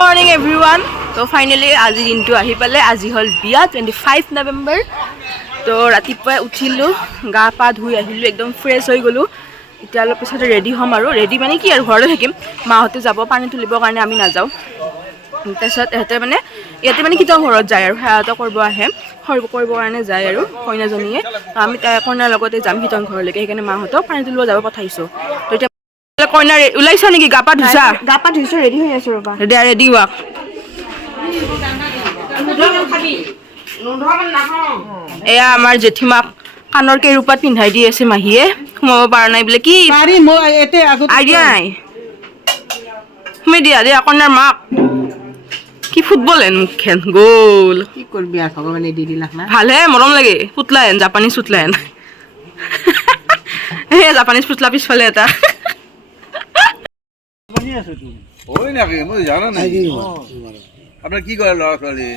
Morning everyone. তো finally আজি দিনটো আহি পালে। আজি হ'ল বিয়া 25 নৱেম্বৰ। তো ৰাতিপুৱাই উঠিলোঁ, গা পা ধুই আহিলোঁ, একদম ফ্ৰেছ হৈ গ'লোঁ। এতিয়া অলপ পিছতে ৰেডি হ'ম আৰু ৰেডি মানে কি আৰু ঘৰতে থাকিম। মাহঁতে যাব পানী তুলিবৰ কাৰণে, আমি নাযাওঁ। তাৰপিছত ইহঁতে মানে ইয়াতে মানে কীৰ্তন ঘৰত যায় আৰু সেৱা কৰিব আহে, কৰিবৰ কাৰণে যায় আৰু কইনাজনীয়ে। আমি কইনাৰ লগতে যাম কীৰ্তন ঘৰলৈকে, সেইকাৰণে মাহঁতক পানী তুলিব যাব পঠাইছোঁ। তো এতিয়া কইনা ওলাইছা নেকি? গা পা ধুইছা? গা পা ধুইছো, ৰেডি হৈ আছো ৰবা। ৰেডি হোৱা। এয়া আমাৰ জেঠীমাক কাণৰ কেৰুপাত পিন্ধাই দি আছে মাহীয়ে। সোমাব পৰা নাই বোলে। কি আইডিয়া নাই? সোমাই দিয়া দিয়া কইনাৰ মাক। কি ফুটবল হেন মুখখন গ'ল। কি কৰবি আৰু ভগৱানে দি দিলাক না। ভালহে, মৰম লাগে। পুতলা হেন, জাপানীজ পুতলা হেন। সেই জাপানীজ পুতলা পিছফালে এটা। হয় নাকি? মই জানা নাই। আপনার কি করে ল'ৰা ছোৱালী?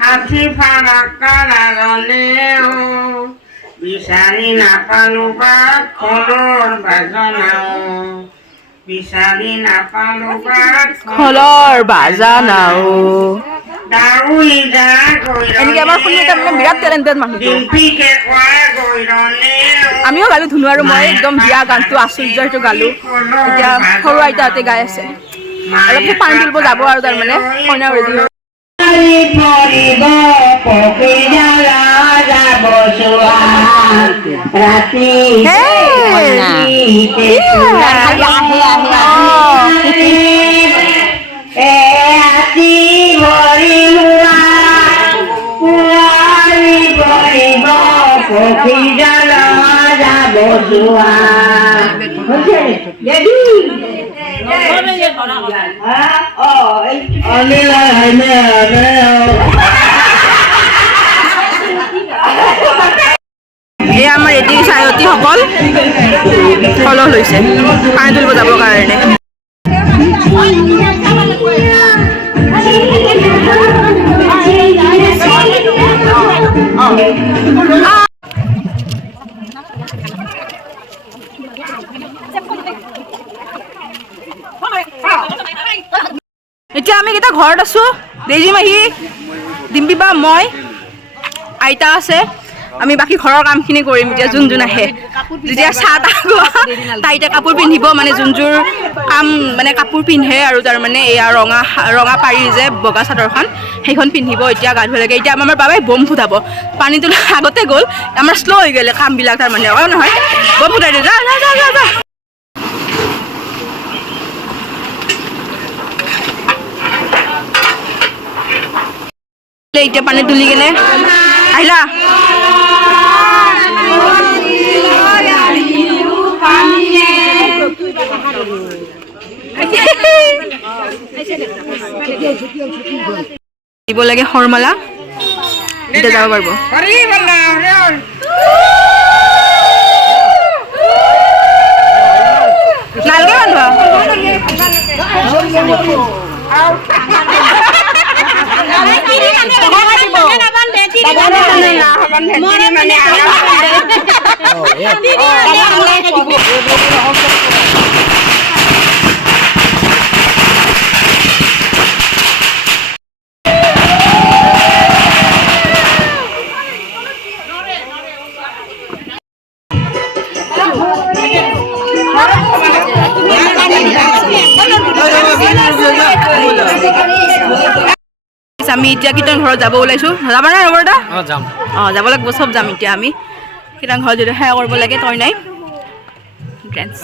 হাতী ফাৰাকালেও বিচাৰি নাপালো বাট খোলৰ বাজনাও, বিচাৰি নাপালো বাট খোলৰ বাজনাও। দাউৰি যা এনেকে আমাৰ শুনি এটা মানে বিৰাট টেলেণ্টেড মানুহ। ডিম্পিকে কয় গৈৰণে আমিও গালো ধুনু আৰু মই একদম বিয়া গানটো আশ্চৰ্যটো গালো। এতিয়া সৰু আইতাহঁতে গাই আছে। অলপ পানী তুলিব যাব আৰু তাৰমানে কইনাও ৰেডি হৈ পৰিব পক্ষী জ্বালা যাব ৰাতি পক্ষী জ্বালা যাব যোৱা এই আমাৰ ৰেডি ছায়তীসকল ফল লৈছে পানী তুলিব যাবৰ কাৰণে। এতিয়া আমি কেইটা ঘৰত আছো। দেজি মাহী, ডিম্পি বা, মই, আইতা আছে। আমি বাকী ঘৰৰ কামখিনি কৰিম এতিয়া। যোন আহে যেতিয়া চাহ তাহ তাই এতিয়া কাপোৰ পিন্ধিব, মানে যোনযোৰ কাম মানে কাপোৰ পিন্ধে আৰু তাৰমানে এয়া ৰঙা পাৰি যে বগা চাদৰখন, সেইখন পিন্ধিব। এতিয়া গা ধুব লাগে। এতিয়া আমাৰ বাবাই বম ফুটাব। পানী তোলা আগতে গ'ল, আমাৰ শ্ল' হৈ গ'লে কামবিলাক তাৰমানে। অঁ নহয়, বম ফুটাই দিওঁ। যা যা যা যা যা। এতিয়া পানী তুলি কেনে আহিলা। দিব লাগে শৰমালা, এতিয়া যাব পাৰিব। নালগে আমি এতিয়া কীৰ্তন ঘৰত যাব ওলাইছোঁ। যাবা নাই ৰবৰ দা? যাম। অঁ যাব লাগিব, চব যাম এতিয়া আমি কীৰ্তন ঘৰত যদি সেৱা কৰিব লাগে। তই নাই ডেন্স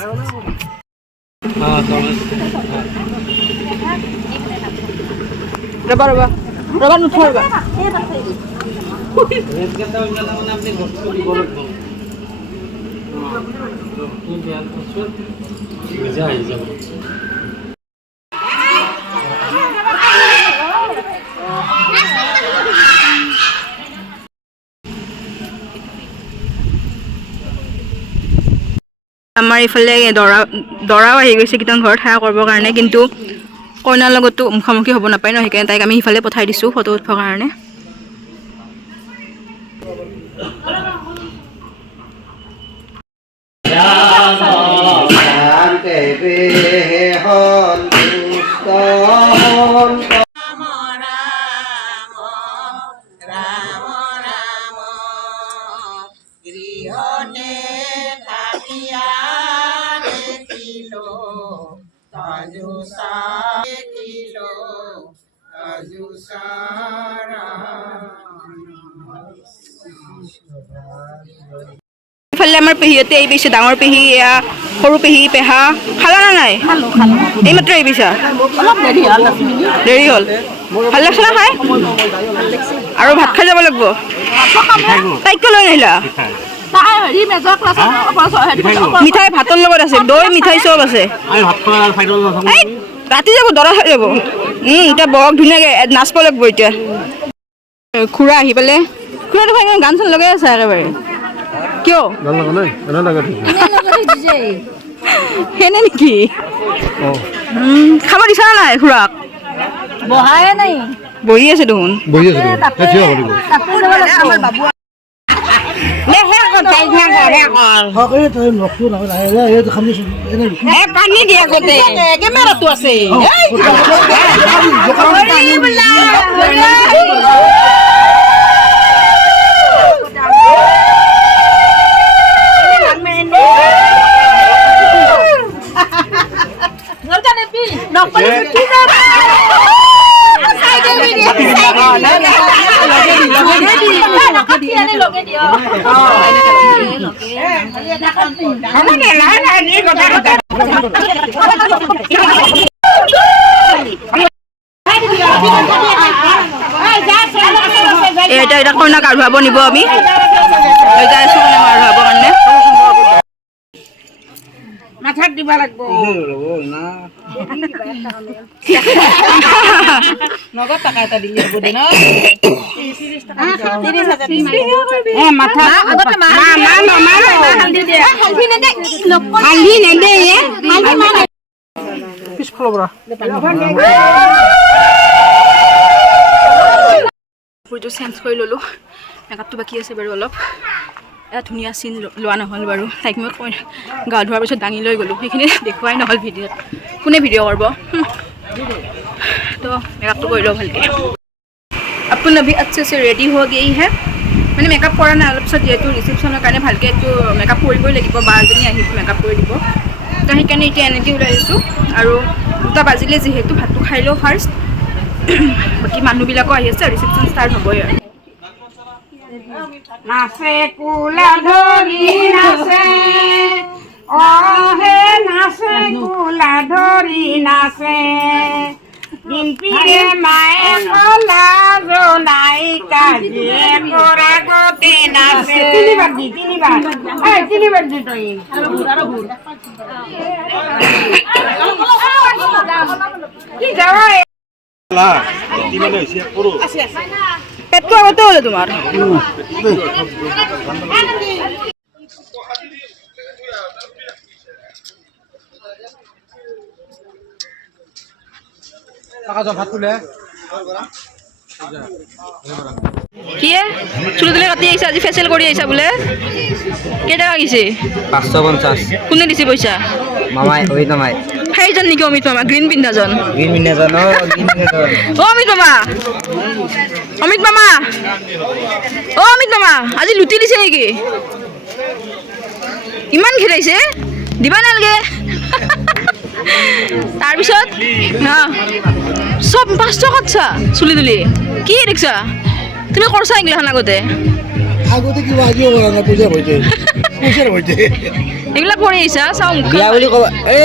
ৰবা ৰবা ৰবা নুঠৰবা। আমাৰ ইফালে দৰাও আহি গৈছে কীৰ্তন ঘৰত সেৱা কৰিবৰ কাৰণে, কিন্তু কইনাৰ লগতো মুখামুখি হ'ব নাপায় ন, সেইকাৰণে তাইক আমি সিফালে পঠাই দিছোঁ ফটো উঠিবৰ কাৰণে। ইফালে আমাৰ পেহীহঁতে আহি পাইছে, ডাঙৰ পেহী, এয়া সৰু পেহী, পেহা। খালা না নাই? এইমাত্ৰ আহি পাইছা? দেৰি হ'ল। ভাল লাগছে না খাই? আৰু ভাত খাই যাব লাগিব। তাইক কিয় লৈ নাহিলা? মিঠাই ভাতৰ লগত আছে, দৈ মিঠাই চব আছে। এই, ৰাতি যাব, দৰা খাই যাব। এতিয়া বৰ ধুনীয়াকৈ নাচিব লাগিব এতিয়া। খুৰা আহি পালে। খুৰা দেখোন একদম গান চান লগাই আছে একেবাৰে। কিয়? সেনে নেকি? খাব দিছা না নাই খুৰাক? বহি আছে দেখোন। পানী দিয়া গোটে কেমেৰাটো আছে। এটা কইনাক আঢ়ুৱাব নিব আমি। যাই আছো কইনাক আঢ়ুৱাবৰ কাৰণে। মাথাত দিব লাগিব। নগদ টকা এটা দিলে হ'ব দে ন? কাপোৰটো চেঞ্জ কৰি ল'লোঁ। মেকআপটো বাকী আছে বাৰু অলপ। এটা ধুনীয়া চিন লোৱা নহ'ল বাৰু। তাইক মই গা ধোৱাৰ পিছত দাঙি লৈ গ'লোঁ, সেইখিনি দেখুৱাই নহ'ল ভিডিঅ'ত। কোনে ভিডিঅ' কৰিব? তো মেকআপটো কৰি লওঁ ভালকৈ। আপোন अभी अच्छे से रेडी हो गई है। মানে মেকআপ কৰা নাই, অলপ পিছত যিহেতু ৰিচেপশ্যনৰ কাৰণে ভালকৈ এইটো মেকআপ কৰিবই লাগিব। বা এজনী আহিব মেকআপ কৰি দিব, তো সেইকাৰণে এতিয়া এনেকৈ ওলাই আহিছোঁ। আৰু 2টা বাজিলে যিহেতু ভাতটো খাই লওঁ ফাৰ্ষ্ট। বাকী মানুহবিলাকো আহি আছে, ৰিচেপশ্যন ষ্টাৰ্ট হ'বই আৰু। নাচে কুলা ধৰি নাচে, অহে নাচে কুলা ধৰি নাচে। দিনপিৰে মায়ে কলা জনাই কাজিয়ে কৰা গতে নাচে। তিনিবাৰ দি তই। কি যাবা পেটটো আগতে হ'লে তোমাৰ কি চুলি তুলি কাটি আহিছা আজি? ফেচিয়েল কৰি আহিছা বোলে? কেইটকা গৈছে? 550। কোনে দিছে পইচা? মামাই অমিত মামাই। সেইজন নেকি অমিত মামা? গ্ৰীণ পিন্ধাজন? গ্ৰীণ মিনাজন অ অমিত মামা, অমিত মামা, অ অমিত মামা, আজি লুটি দিছে নেকি? ইমান খেলাইছে, দিবা নালাগে। তাৰপিছত চব 5 টকাত চা চুলি তুলি কি দেখিছা তুমি? কৰছা এইগিলাখান আগতে কিবা আজিও কৰা নাই, পূজা হৈছে এইবিলাক কৰি আহিছা? চাওঁ বিয়া বুলি ক'ব। এই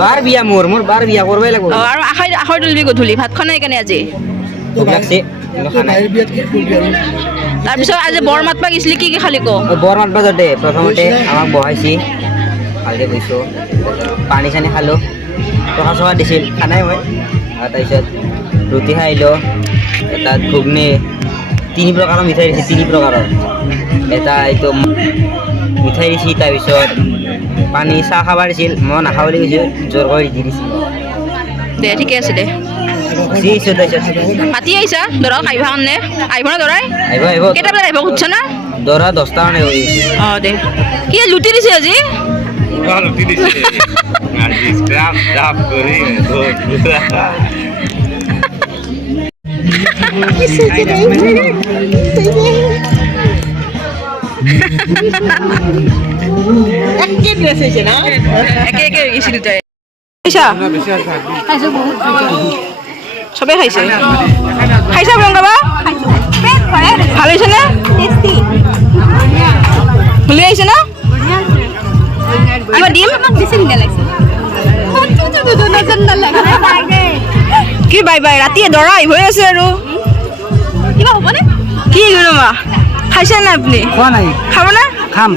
বাৰ বিয়া, মোৰ বাৰ বিয়া কৰিবই লাগিব। আৰু আখৈ তুলিবি গধূলি। ভাত খোৱা নাই সেইকাৰণে আজি? তাৰপিছত আজি বৰ মাতবা গৈছিলি, কি কি খালি ক? বৰ মাতবা যাওঁতে প্ৰথমতে আমাক বহাইছি, ভালকৈ বহিছোঁ, পানী চানী খালোঁ, টকা চকা দিছিল, খানাই মই। আৰু তাৰপিছত ৰুটি খাই আহিলোঁ, এটা ঘুগনি, 3 প্ৰকাৰৰ মিঠাই দিছে, 3 প্ৰকাৰৰ। এটা এইটো মিঠাই দিছি, তাৰপিছত পানী চাহ খাব দিছিল, মই নাখাওঁ বুলি কৈছোঁ, জোৰ কৰি দি দিছিল। দে ঠিকে আছে দে গুচি আহিছোঁ তাৰপিছত মাতি আহিছা দৰাক আহিব কাৰণে আহিব না দৰাই আহিব আহিব কেইটা বজাত আহিব সুধছ না দৰা 10টা মানে হৈ গৈছে অঁ দে কি লুটি দিছে আজি Kalau tidak sih, ngaji scrap kuri itu. একে ড্ৰেছ হৈছে না একে একে হৈ গৈছে দুটাই খাইছা চবে খাইছে খাইছা প্ৰিয়ংকা বা ভাল হৈছে নে ভুলি আহিছে না কিবা দিম কি বাই বাই ৰাতি দৰা আহিবই আছে আৰু কিবা হ'বনে কি ৰমা খাইছে না আপুনি খোৱা নাই খাব না খাম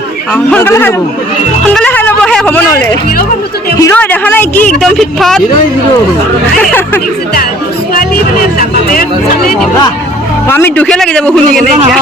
সোনকালে খাই ল'ব শেষ হ'ব নহ'লে হিৰো দেখা নাই কি একদম ফিটফাট আমি দুখে লাগি যাব শুনি কেনে এতিয়া